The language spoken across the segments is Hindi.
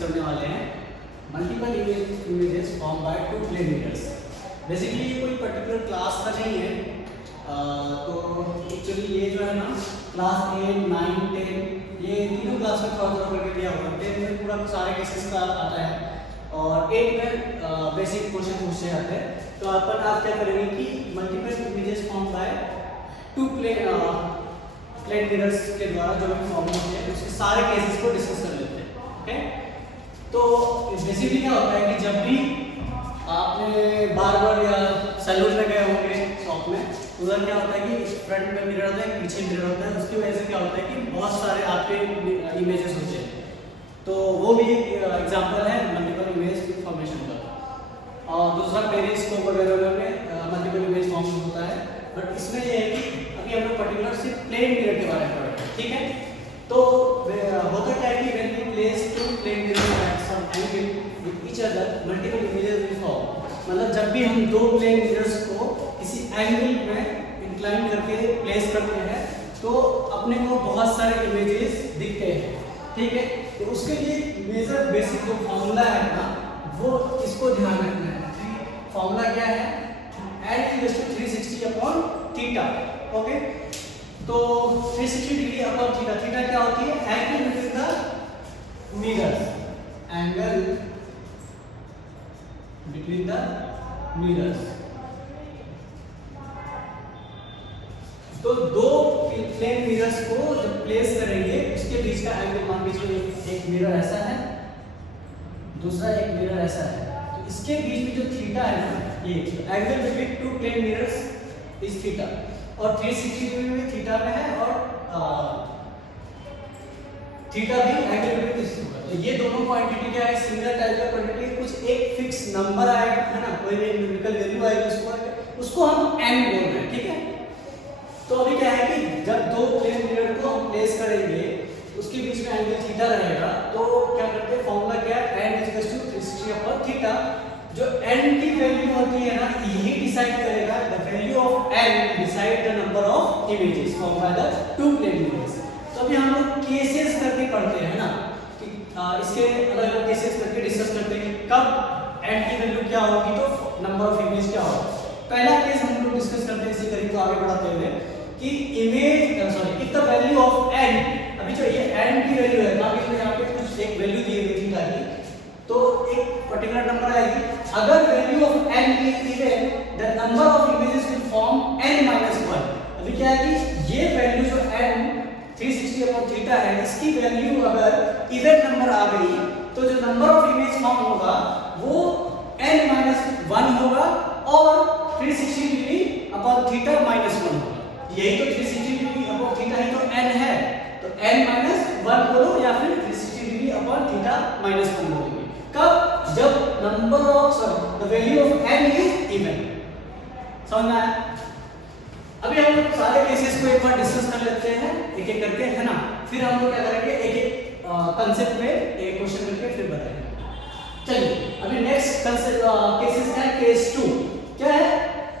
करने वाले हैं multiple images form by two plane mirrors. Basically ये कोई पर्टिकुलर क्लास का नहीं है, तो एक्चुअली ये जो है ना क्लास 8, 9, 10 ये तीनों क्लास में थोड़ा थोड़ा करके दिया हुआ है। 10 में पूरा सारे केसेस का आता है और 8 में बेसिक क्वेश्चन पूछे जाते हैं। तो अपन आप क्या करेंगे कि multiple images form by two plane mirrors के द्वारा जो भी फॉर्म होते हैं उसके सारे केसेस को डिस्कस कर लेते हैं। ओके, तो बेसिकली क्या होता है कि जब भी आपने बार या सैलून में गए होंगे शॉप में, उधर क्या होता है कि फ्रंट में मिरर होता है, पीछे मिरर होता है। उसकी वजह से क्या होता है कि बहुत सारे आपके इमेजेस होते हैं। तो वो भी एग्जांपल है मल्टीपल इमेज फॉर्मेशन का। और दूसरा पेरिस्कोप वगैरह में मल्टीपल इमेज फॉर्म होता है। बट इसमें ये है कि अभी हम लोग पर्टिकुलर सिर्फ प्लेन मिरर के बारे में पढ़ रहे हैं, ठीक है। तो होता क्या है कि when you place two plane mirror at some angle with each other multiple images will form. मतलब जब भी हम दो प्लेन मिरर्स को किसी एंगल में इंक्लाइन करके प्लेस करते हैं तो अपने को बहुत सारे इमेजेस दिखते हैं, ठीक है। तो उसके लिए मेजर बेसिक जो फॉर्मूला है ना वो इसको ध्यान रखना है। फॉर्मूला क्या है? n = 360 upon theta. ओके, तो 360 डिग्री अपॉन थीटा। थीटा क्या होती है? Angle between the mirrors, angle between the mirrors. तो दो प्लेन मिरर्स को जब प्लेस करेंगे उसके बीच का एंगल मान लीजिए एक मिरर ऐसा है, दूसरा एक मिरर ऐसा है। तो इसके बीच में जो थीटा है ना, ये angle between two plane mirrors is theta. और 360 डिग्री में थीटा में है और थीटा भी एंगल बिटवीन इस होगा। तो ये दोनों क्वांटिटी क्या है? सिमिलर टाइप का क्वांटिटी। कुछ एक फिक्स नंबर आएगा, है ना, कोई भी न्यूमेरिकल वैल्यू आएगी, उसको हम n बोल रहे हैं, ठीक है। तो अभी क्या है कि जब दो प्लेन मिरर को हम प्लेस करेंगे उसके बीच में एंगल थीटा रहेगा। तो क्या करते हैं? फॉर्मूला क्या है? n = 360 upon theta. जो n की वैल्यू होती है ना, यही डिसाइड करेगा the value of n decide the number of images form by the two plane mirrors. तो अभी हम लोग केसेस करके पढ़ते हैं ना कि इसके अलग-अलग केसेस करके डिस्कस करते हैं कि कब n की वैल्यू क्या होगी तो नंबर ऑफ इमेज क्या होगा। पहला केस हम लोग डिस्कस करते हैं इसी तरीके को आगे बढ़ाते हुए कि if the value of n, अभी जो ये n की वैल्यू है, मान लीजिए यहाँ पे कुछ एक वैल्यू दी गई थीटा की, तो एक पर्टिकुलर नंबर आएगी। अगर value of n is even the number of images will form n-1। अभी क्या है कि ये वैल्यू जो n 360 अपॉन थीटा है, इसकी वैल्यू अगर इवन नंबर आ गई तो जो नंबर ऑफ इमेज फॉर्म होगा वो n-1 होगा और 360 डिग्री अपॉन थीटा -1 होगा। यही तो 360 डिग्री अपॉन थीटा ही तो n है, तो n-1 बोलो या फिर 360 डिग्री अपॉन थीटा -1 बोलेंगे। कब? जब number of the value of n is even. समझ में आया? अभी हम लोग सारे केसेस को एक बार डिस्कस कर लेते हैं एक एक करके, है ना। फिर हम लोग क्या करेंगे, एक एक कांसेप्ट पे एक क्वेश्चन करके फिर बताएंगे। चलिए अभी नेक्स्ट कांसेप्ट केसेस है। केस 2 क्या है?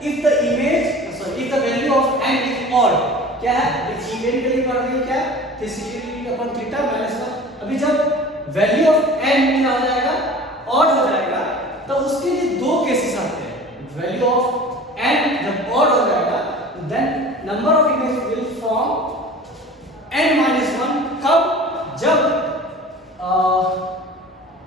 If the value of n is odd. क्या है? इवन वैल्यू पढ़ रही है क्या? 360 डिग्री अपॉन थीटा -1। अभी जब वैल्यू ऑफ n क्या हो जाएगा? ऑड हो जाएगा। तो उसके लिए दो केसेस आते हैं। वैल्यू ऑफ n जब ऑड हो जाएगा then number of image will form n-1। कब? जब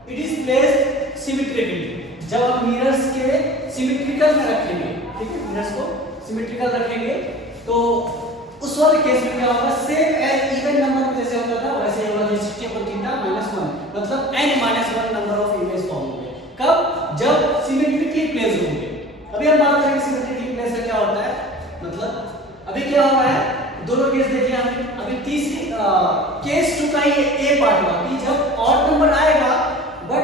इट इज प्लेस्ड सिमेट्रिकली। जब आप मिरर्स के सिमेट्रिकल में रखेंगे, ठीक है, मिरर्स को सिमेट्रिकल रखेंगे तो उस वाले केस में क्या होगा? सेम एज इवन नंबर में जैसे होता था वैसे ही होगा। 360 अपॉन थीटा -1 मतलब n-1 number of image form होंगे। कब? जब सिमेट्रिकली प्लेस होंगे। अभी हम बात करेंगे सिमेट्रिकली प्लेस का क्या होता है। मतलब अभी क्या हुआ है, दोनों केस देखिए हमने। अभी तीसरी केस 2 का ही ए पार्ट हुआ कि जब ऑड नंबर आएगा बट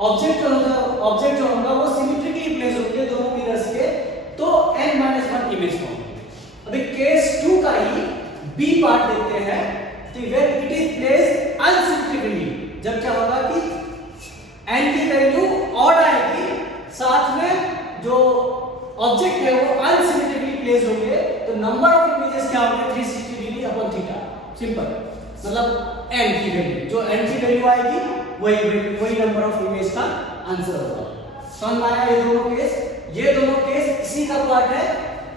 ऑब्जेक्ट जो होगा वो सिमेट्रिकली प्लेस होंगे दोनों मिरर्स के, तो n-1 इमेज फॉर्म। अभी केस 2 का ही बी पार्ट देखते हैं कि when it is placed unsymmetrically. जब क्या होगा कि n की वैल्यू ऑड आएगी, साथ में जो ऑब्जेक्ट है वो अनसिमेट्रिकली प्लेस होंगे, तो नंबर ऑफ इमेजेस क्या होंगे? 360 डिग्री अपॉन थीटा। सिंपल, मतलब n की वैल्यू, जो n की वैल्यू आएगी वही नंबर ऑफ इमेज का आंसर होगा। समझ में आया ये दोनों केस इसी का पार्ट है।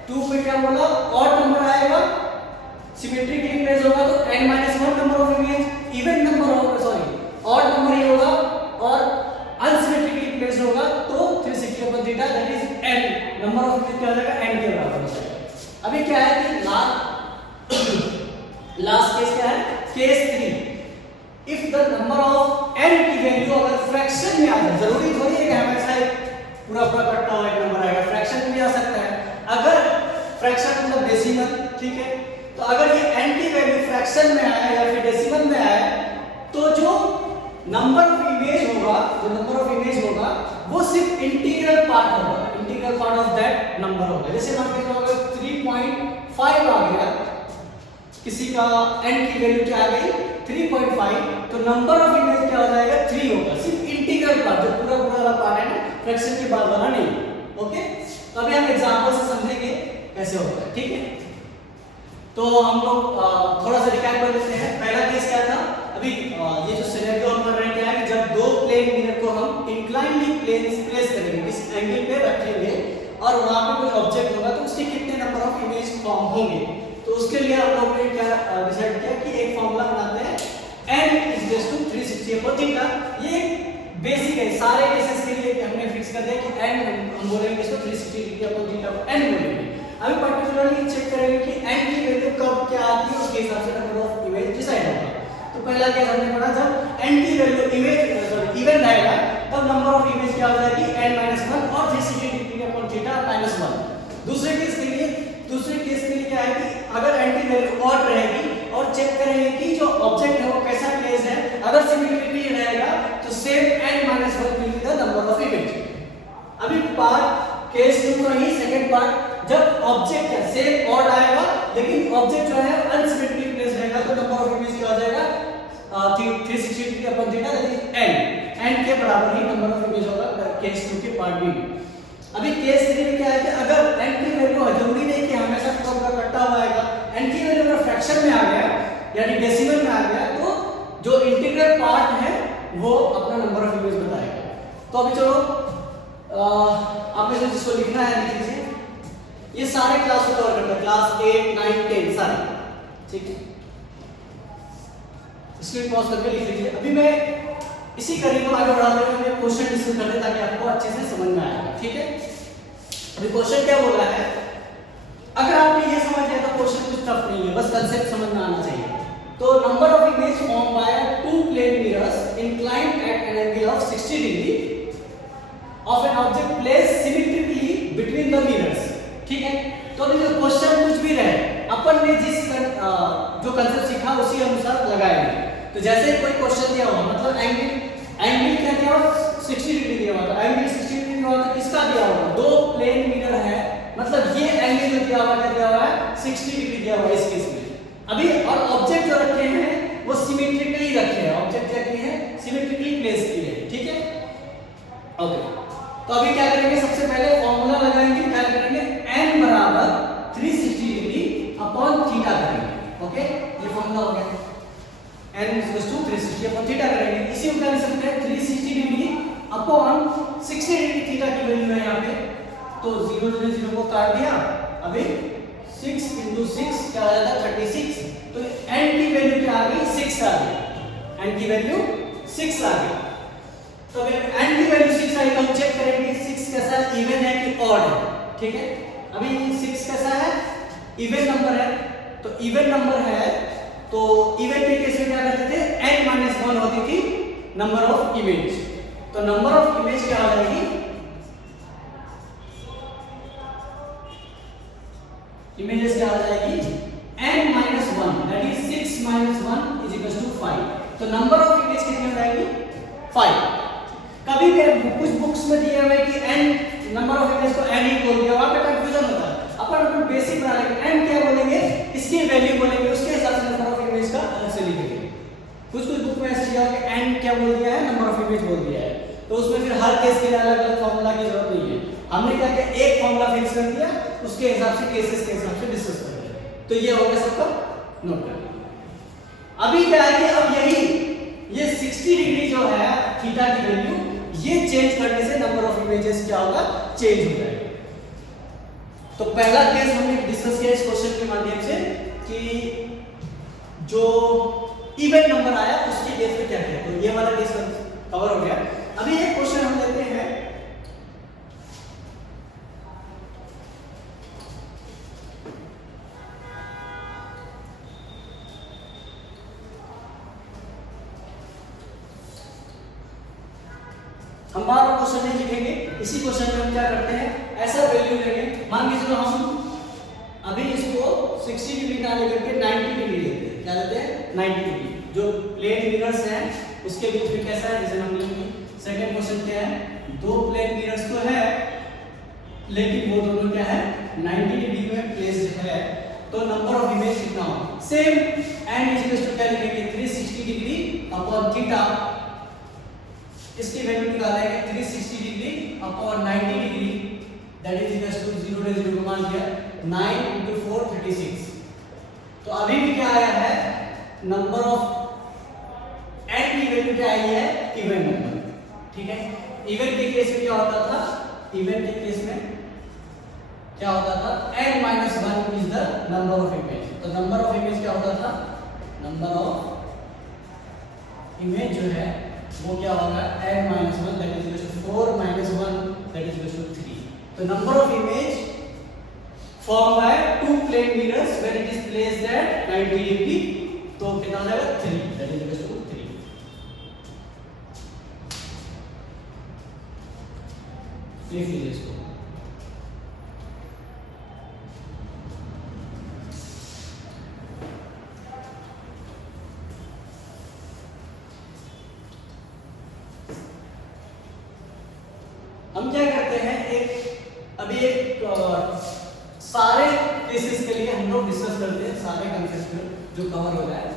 2 पे क्या बोला, ऑड नंबर आएगा, सिमेट्रिकली प्लेस होगा तो n-1 number of image, even number होगा, सॉरी ऑड नंबर ही होगा, और अनसिमेट्रिकली प्लेस होगा तो 360/θ that is n number of image क्या हो जाएगा, n के बराबर हो जाएगा। अभी क्या है कि लास्ट केस क्या है, case 3, if the number of n की वैल्यू अगर फ्रैक्शन में आ जाए, जरूरी थोड़ी है कि हमेशा पूरा कट्टा हुआ एक नंबर आएगा, फ्रैक्शन में भी आ सकता है। अगर फ्रैक्शन मतलब डेसिमल, ठीक है, तो अगर ये n की वैल्यू फ्रैक्शन में आए या फिर डेसिमल में आए तो जो नंबर ऑफ इमेज होगा वो सिर्फ integral part of that number होगा। जैसे मान लीजिए अगर 3.5 आ गया, किसी का n की वैल्यू क्या आ गई 3.5, तो नंबर ऑफ इमेज क्या हो जाएगा 3 होगा, सिर्फ इंटीग्रल पार्ट, जो पूरा वाला पार्ट है ना, फ्रैक्शन के बाद वाला नहीं। ओके, तो अभी हम एग्जांपल से समझेंगे कैसे होता है, ठीक है। तो हम लोग थोड़ा सा रिकैप कर लेते हैं। पहला केस क्या था, अभी ये जो सिनेरियो हम कर रहे हैं क्या है कि जब दो प्लेन मिरर को हम इंक्लाइनली प्लेस करेंगे, इस एंगल पे रखेंगे और वहां पे कोई ऑब्जेक्ट होगा तो उसके कितने नंबर ऑफ इमेज फॉर्म होंगे, तो उसके लिए हम लोग ने क्या डिसाइड किया कि एक फॉर्मूला बनाते हैं n=360/θ। ये बेसिक है, सारे केसेस के लिए हमने फिक्स कर दिया कि n हम बोलेंगे इसको 360/θ को n बोलेंगे। अभी पर्टिकुलरली चेक करेंगे कि n की वैल्यू कब क्या आती है, उसके हिसाब से नंबर ऑफ इमेज डिसाइड होगा। तो पहला केस हमने पढ़ा, जब n की वैल्यू इवन आएगा तब नंबर ऑफ इमेज क्या हो जाएगी n-1 और 360/θ -1। दूसरे केस के लिए क्या है कि अगर n की वैल्यू ऑड रहेगी और चेक करेंगे कि जो ऑब्जेक्ट है वो कैसा प्लेस है, अगर सिमेट्रिकली रहेगा तो same n-1 will be the number of image. अभी पार्ट केस 2 का ही सेकंड पार्ट, जब ऑब्जेक्ट है सेम ऑड आएगा लेकिन ऑब्जेक्ट जो है अनसिमेट्रिकली प्लेस रहेगा तो नंबर ऑफ इमेज क्या हो जाएगा 360/θ दैट इज n के बराबर ही नंबर ऑफ इमेज होगा केस 2 के पार्ट बी में। अभी केस 3 में क्या है कि अगर n की वैल्यू जरूरी नहीं कि हमेशा पूरा कट्टा हुआ आएगा, n की वैल्यू अगर फ्रैक्शन में आ गया यानी डेसिमल में आ गया तो जो इंटीग्रल पार्ट है वो अपना नंबर ऑफ इमेज बताएगा। तो अभी चलो आपने जो जिसको लिखना है लिख लीजिए, ये सारे क्लास को कवर करता है, क्लास 8 9 10 सारे, ठीक है। स्क्रीन पॉज करके लिख लीजिए। अभी मैं इसी कड़ी को आगे बढ़ाते हुए मैं क्वेश्चन डिस्कस करते हैं ताकि आपको अच्छे से समझ में आएगा, ठीक है। अभी क्वेश्चन क्या बोल रहा है, अगर आपने ये समझ लिया तो क्वेश्चन कुछ टफ नहीं है, बस कंसेप्ट समझ में आना चाहिए। तो number of image form by two plane mirrors inclined at an angle of 60 degree of an object place symmetrically between the mirrors, ठीक है। तो अभी जो क्वेश्चन कुछ भी रहे, अपन ने जिस जो कंसेप्ट सीखा उसी अनुसार लगाएंगे। तो जैसे कोई क्वेश्चन दिया हुआ, मतलब एंगल क्या दिया हुआ 60 डिग्री दिया हुआ, तो एंगल 60 डिग्री दिया हुआ तो किसका दिया हुआ, दो प्लेन मिरर है, मतलब ये एंगल जो दिया हुआ क्या दिया हुआ है 60 डिग्री दिया हुआ है इस केस में। अभी और ऑब्जेक्ट जो रखे हैं वो सिमेट्रिकली रखे हैं, ऑब्जेक्ट क्या किए हैं सिमेट्रिकली प्लेस किए हैं, ठीक है। ओके, तो अभी क्या करेंगे, सबसे पहले फार्मूला लगाएंगे, क्या करेंगे n बराबर 360 डिग्री अपॉन थीटा करेंगे। ओके, ये फार्मूला हो गया, n equals to 360 upon theta करेंगे। इसी को क्या लिख सकते हैं 360 डिग्री अपॉन 60 डिग्री थीटा की वैल्यू है यहाँ पे, तो 0 0 0 को काट दिया। अभी 6 into 6 क्या आ जाता है 36, तो n की वैल्यू क्या आ गई 6 आ गई, n की वैल्यू 6 आ गई। तो अगर n की वैल्यू 6 आई तो हम चेक करेंगे 6 कैसा है, इवन है कि ऑड है, ठीक है। अभी 6 कैसा है, इवन नंबर है, तो इवन नंबर है तो इवन के केस में क्या करते थे n-1 होती थी नंबर ऑफ इमेज, तो नंबर ऑफ इमेज क्या आ जाएगी, इमेजेस क्या आ जाएगी n-1 दैट इज 6 - 1 इज 5। तो नंबर ऑफ इमेज कितनी हो जाएगी 5। कभी भी कुछ बुक्स में दिया हुआ है कि n नंबर ऑफ इमेज को n ही बोल दिया, वहां पे कंफ्यूजन होता है। अपन बेसिक बना लेंगे, n क्या बोलेंगे इसकी वैल्यू बोलेंगे, उसके हिसाब से नंबर ऑफ इमेज का अलग से लिखेंगे। कुछ बुक में ऐसे दिया है कि n क्या बोल दिया है नंबर ऑफ इमेज बोल दिया है, तो उसमें फिर हर केस के लिए अलग अलग फार्मूला की जरूरत नहीं है। हमने क्या किया एक फार्मूला फिक्स कर दिया, उसके हिसाब से केसेस के हिसाब से डिस्कस कर दिया। तो ये हो गया सबका नोट कर लिया। अभी क्या है कि अब यही ये 60 डिग्री जो है थीटा की वैल्यू, ये चेंज करने से नंबर ऑफ इमेजेस क्या होगा, चेंज हो जाएगा। तो पहला केस हमने डिस्कस किया इस क्वेश्चन के माध्यम से कि जो इवन नंबर आया उसके केस में क्या किया, तो ये वाला केस कवर हो गया। अभी एक क्वेश्चन हम लेते हैं, हम बार बार क्वेश्चन नहीं लिखेंगे, इसी क्वेश्चन में हम क्या करते हैं, ऐसा वैल्यू लेंगे, मान के चलो हम अभी इसको 60 डिग्री ना लेकर के 90 डिग्री लेते हैं, क्या लेते हैं 90 डिग्री, जो प्लेन मिरर्स हैं उसके बीच में कैसा है, जैसे हम लिखेंगे सेकंड क्वेश्चन क्या है, दो प्लेन मिरर्स तो है लेकिन वो दोनों क्या है 90 डिग्री में प्लेस्ड है, तो नंबर ऑफ इमेज कितना होगा, सेम n इक्वल टू क्या लिखेंगे 360 डिग्री अपॉन थीटा, इसकी वैल्यू निकालेंगे 360 degree upon 90 degree, that is equal to 0 ने 0 को मान दिया 9 into 4 36। तो अभी भी क्या आया है, नंबर ऑफ n की वैल्यू क्या आई है, इवन नंबर, ठीक है। इवन के केस में क्या होता था, इवन के केस में क्या होता था, n minus 1 is the number of image, तो नंबर ऑफ इमेज क्या होता था, नंबर ऑफ इमेज जो है वो क्या होगा n minus 1 that is equal to 4 minus 1 that is equal to 3। तो number of image formed by two plane mirrors when it is placed at 90 degree, तो कितना हो जाएगा 3 दैट इज इक्वल टू 3। लिख लीजिए इसको, हम क्या करते हैं, अभी एक सारे केसेस के लिए हम लोग डिस्कस करते हैं, सारे कंसेप्ट जो कवर हो जाए।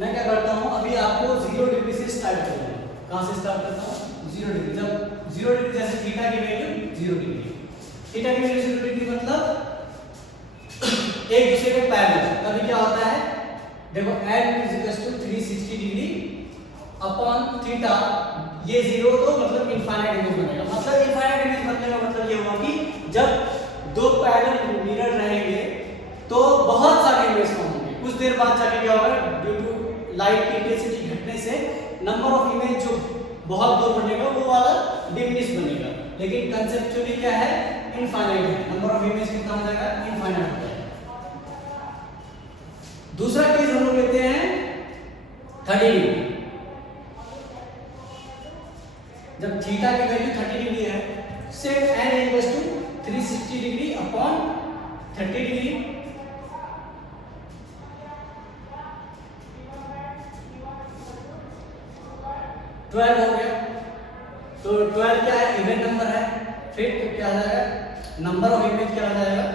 मैं क्या करता हूँ, अभी आपको 0 डिग्री से स्टार्ट करना है, कहाँ से स्टार्ट करता हूँ 0 डिग्री, जब 0 डिग्री जैसे थीटा की वैल्यू 0 डिग्री, थीटा की वैल्यू 0 डिग्री मतलब एक दूसरे के पैरेलल, तभी क्या होता है देखो n is equal to 360 degree upon theta, ये 0 तो मतलब इनफाइनाइट इमेज बनेगा, मतलब इनफाइनाइट इमेज बनने का मतलब ये हुआ कि जब दो पैरेलल मिरर रहेंगे तो बहुत सारे इमेज होंगे, कुछ देर बाद जाके क्या होगा, ड्यू टू लाइट की इंटेंसिटी घटने से नंबर ऑफ इमेज जो बहुत दूर बनेगा वो वाला डिमिनिश बनेगा, लेकिन कंसेप्चुअली क्या है, इनफाइनाइट है, नंबर ऑफ इमेज कितना हो जाएगा, इनफाइनाइट हो जाएगा। दूसरा केस हम लोग लेते हैं 30 डिग्री, जब थीटा की वैल्यू 30 डिग्री है, same n equals to 360 degree upon 30 degree, हो गया, तो 12 क्या है, इवन नंबर है, फिर तो क्या आ जाएगा, नंबर ऑफ इमेज क्या आ जाएगा,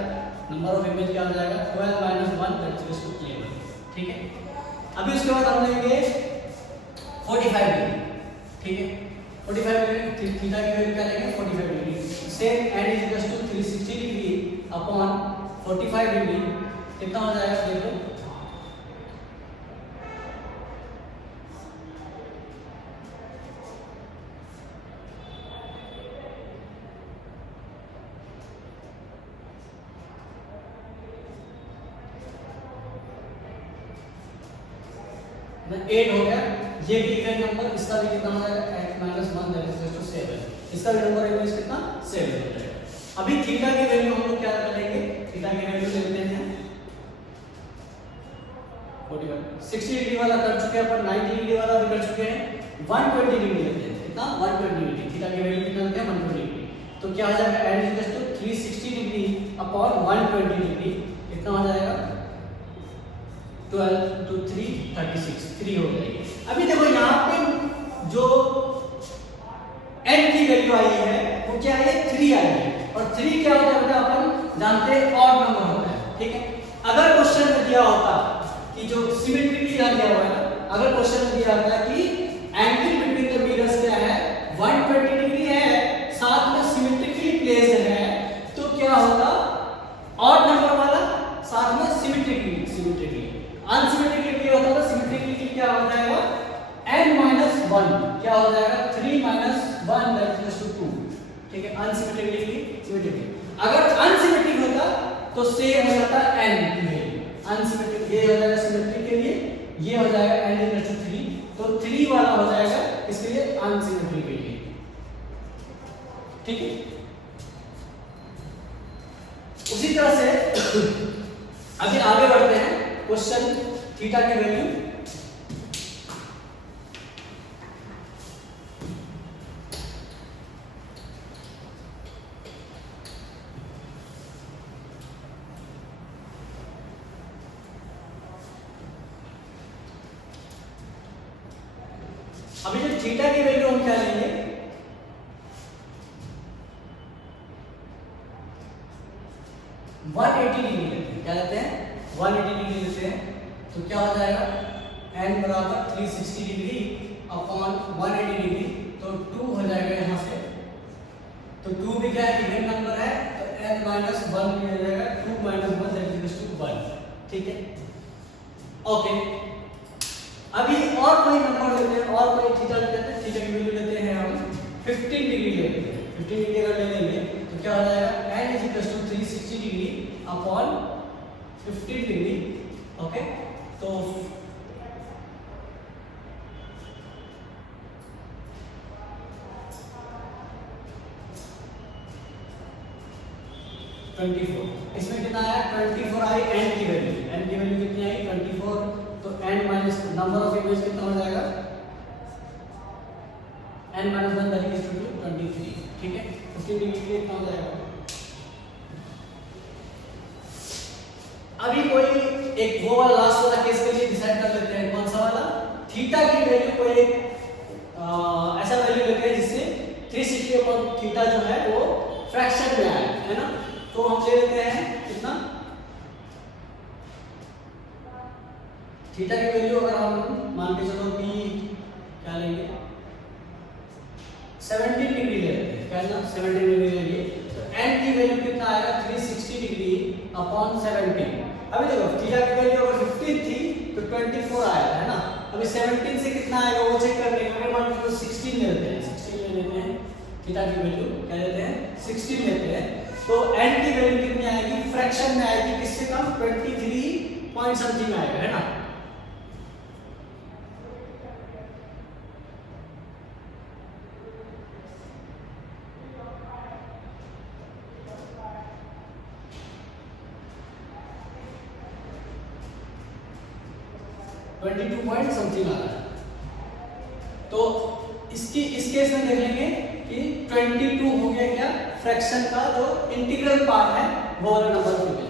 नंबर ऑफ इमेज क्या आ जाएगा 12 minus 1 that is equal to 11, ठीक है। अभी उसके बाद हम लेंगे 45 डिग्री, ठीक है, 45 डिग्री थीटा की वैल्यू क्या लेंगे 45 degree, same n is equal to 360 degree upon 45 degree, कितना हो जाएगा देखो, ना 8 हो गया, ये भी इवन नंबर, इसका भी कितना हो जाएगा 8 minus 1 that is equal to 7, इसका भी नंबर इमेज कितना 7 हो जाएगा। अभी थीटा की वैल्यू हम लोग क्या करेंगे, थीटा की वैल्यू ले लेते हैं 41, 60 डिग्री वाला कर चुके हैं अपन, 90 डिग्री वाला भी कर चुके हैं, 120 डिग्री लेते हैं, कितना 120 डिग्री, थीटा की वैल्यू कितना लेते हैं 120 डिग्री, तो क्या आ जाएगा n is equal to 360 degree upon 120 degree, कितना हो जाएगा 12 to 3 36, 3 हो जाएगी। अभी देखो यहाँ पे जो n की वैल्यू आई है वो क्या है 3 आई है, और 3 क्या होता है अपन जानते हैं ऑड नंबर होता है, ठीक है। अगर क्वेश्चन में दिया होता कि जो सिमेट्रिकली दिया हुआ है ना, अगर क्वेश्चन में दिया होता कि एंगल बिटवीन द मिरर्स क्या है 120 डिग्री है, साथ में सिमेट्रिकली प्लेस्ड है, तो क्या होता ऑड नंबर वाला साथ में सिमेट्रिकली अनसिमेट्रिकली क्या होता था, सिमेट्रिकली क्या हो जाएगा n तो सेम हो जाता है n की वैल्यू अनसिमेट्रिक, ये हो जाएगा सिमेट्रिक के लिए, ये हो जाएगा n इक्वल टू 3, तो 3 वाला हो जाएगा इसके लिए अनसिमेट्रिक के लिए, ठीक है। उसी तरह से अभी आगे बढ़ते हैं, क्वेश्चन थीटा की वैल्यू अभी जो थीटा की वैल्यू हम क्या लेंगे, वन 180 डिग्री लेते हैं, क्या लेते हैं 180 डिग्री लेते हैं, तो क्या हो जाएगा n बराबर 360 डिग्री अपॉन 180 डिग्री, तो 2 हो जाएगा यहाँ से, तो 2 भी क्या है इवन नंबर है, तो n माइनस 1 भी हो जाएगा, 2 माइनस 1 दैट इज टू 1, ठीक है। ओके, अभी और कोई नंबर लेते हैं, और कोई थीटा लेते हैं, थीटा की वैल्यू लेते हैं हम 15 डिग्री लेते हैं, 15 डिग्री अगर ले लेंगे तो क्या हो जाएगा n is equal to 360 degree upon 15 degree, okay. तो 24, इसमें कितना आया 24 आई n की वैल्यू, n की वैल्यू कितनी आई 24, तो n minus number of image कितना हो जाएगा n minus 1 that is two 23, ठीक है। 15 डिग्री के लिए कितना हो जाएगा। अभी कोई एक वो वाला लास्ट वाला केस के लिए डिसाइड कर लेते हैं, कौन सा वाला, थीटा की वैल्यू कोई एक ऐसा वैल्यू लेते हैं जिससे 360 अपॉन थीटा जो है वो फ्रैक्शन में आए, है ना। तो हम ले लेते हैं कितना, थीटा की वैल्यू अगर हम मान के चलो कि क्या लेंगे 17 डिग्री ले लेते हैं, क्या ना 17 डिग्री लेंगे, तो n की वैल्यू कितना आएगा 360 डिग्री अपॉन 17। अभी देखो थीटा की वैल्यू अगर 15 थी तो 24 आएगा, है ना। अभी 17 से कितना आएगा वो चेक करने के लिए मान लो 16 ले लेते हैं, 16 ले लेते हैं, थीटा की वैल्यू क्या लेते हैं 16 लेते हैं, तो n की वैल्यू कितनी आएगी फ्रैक्शन में आएगी, किससे कम 23 पॉइंट समथिंग आएगा, है ना। ट्वेंटी 22 पॉइंट समथिंग आ रहा है, तो इसकी इस केस में देख लेंगे कि 22 हो गया क्या फ्रैक्शन का जो इंटीग्रल पार्ट है वो वाला नंबर हो गया।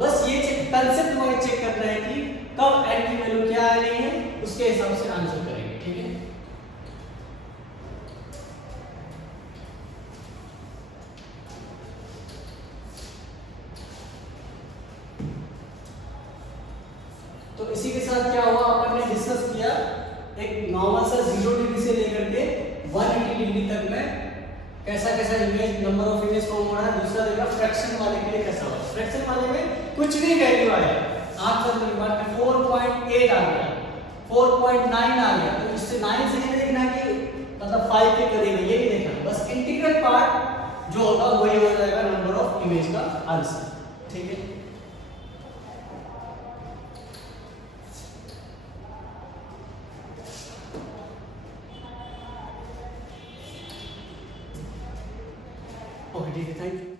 बस ये चेक कांसेप्ट वाइज चेक करना है कि कब n की वैल्यू क्या आ रही है, उसके हिसाब से आंसर करेंगे, ठीक है। तो इसी के साथ क्या हुआ, अपन ने डिस्कस किया एक नॉर्मल सा 0 डिग्री से लेकर के 180 डिग्री तक में कैसा कैसा image number of image form हो रहा है। दूसरा देखा फ्रैक्शन वाले के लिए कैसा होगा, फ्रैक्शन वाले में कुछ भी वैल्यू आए, आप कर मान के 4.8 आ गया, 4.9 आ गया, तो इससे 9 से नहीं देखना कि मतलब 5 के करीब है, ये नहीं देखना, बस इंटीग्रल पार्ट जो होगा वही हो जाएगा नंबर ऑफ इमेज का आंसर, ठीक है। ओके ठीक है, थैंक यू।